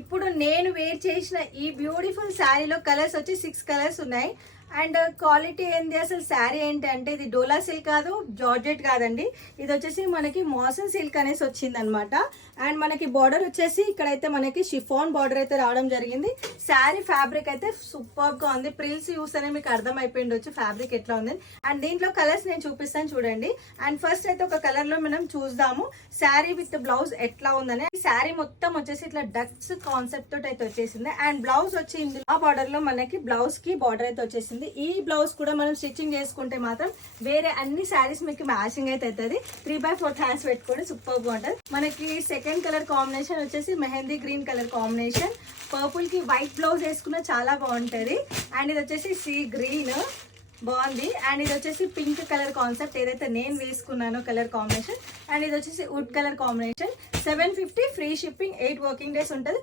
ఇప్పుడు నేను వేర్ చేసిన ఈ బ్యూటిఫుల్ శారీలో కలర్స్ వచ్చి 6 కలర్స్ ఉన్నాయి. అండ్ క్వాలిటీ ఏంది, అసలు శారీ ఏంటి అంటే ఇది డోలా సిల్క్ కాదు, జార్జెట్ కాదండి. ఇది వచ్చేసి మనకి మాసన్ సిల్క్ అనేసి వచ్చింది అనమాట. అండ్ మనకి బార్డర్ వచ్చేసి ఇక్కడైతే మనకి షిఫాన్ బార్డర్ అయితే రావడం జరిగింది. శారీ ఫ్యాబ్రిక్ అయితే సూపర్ గా ఉంది. ప్రిల్స్ చూస్తేనే మీకు అర్థం అయిపోయిండొచ్చు ఫ్యాబ్రిక్ ఎట్లా ఉంది. అండ్ దీంట్లో కలర్స్ నేను చూపిస్తాను చూడండి. అండ్ ఫస్ట్ అయితే ఒక కలర్ లో మనం చూద్దాము శారీ విత్ బ్లౌజ్ ఎట్లా ఉందని. శారీ మొత్తం వచ్చేసి ఇట్లా డక్స్ కాన్సెప్ట్ తోటి అయితే వచ్చేసింది. అండ్ బ్లౌజ్ వచ్చి ఇందులో ఆ బార్డర్ లో మనకి బ్లౌజ్ కి బార్డర్ అయితే వచ్చేసింది. ఈ బ్లౌజ్ కూడా మనం స్టిచ్చింగ్ చేసుకుంటే మాత్రం వేరే అన్ని శారీస్ మీకు మ్యాచింగ్ అయితే అవుతుంది. 3/4 హ్యాండ్స్ పెట్టుకోండి, సూపర్ గా ఉంటుంది. మనకి సెకండ్ కలర్ కాంబినేషన్ వచ్చేసి mehndi green colour combination. Purple కి వైట్ బ్లౌజ్ వేసుకున్న చాలా బాగుంటది. అండ్ ఇది వచ్చేసి సీ గ్రీన్ బాగుంది. అండ్ ఇది వచ్చేసి పింక్ కలర్ కాన్సెప్ట్ ఏదైతే నేను వేసుకున్నానో కలర్ కాంబినేషన్. అండ్ ఇది వచ్చేసి would colour combination. 750 free shipping, 8 working days ఉంటుంది.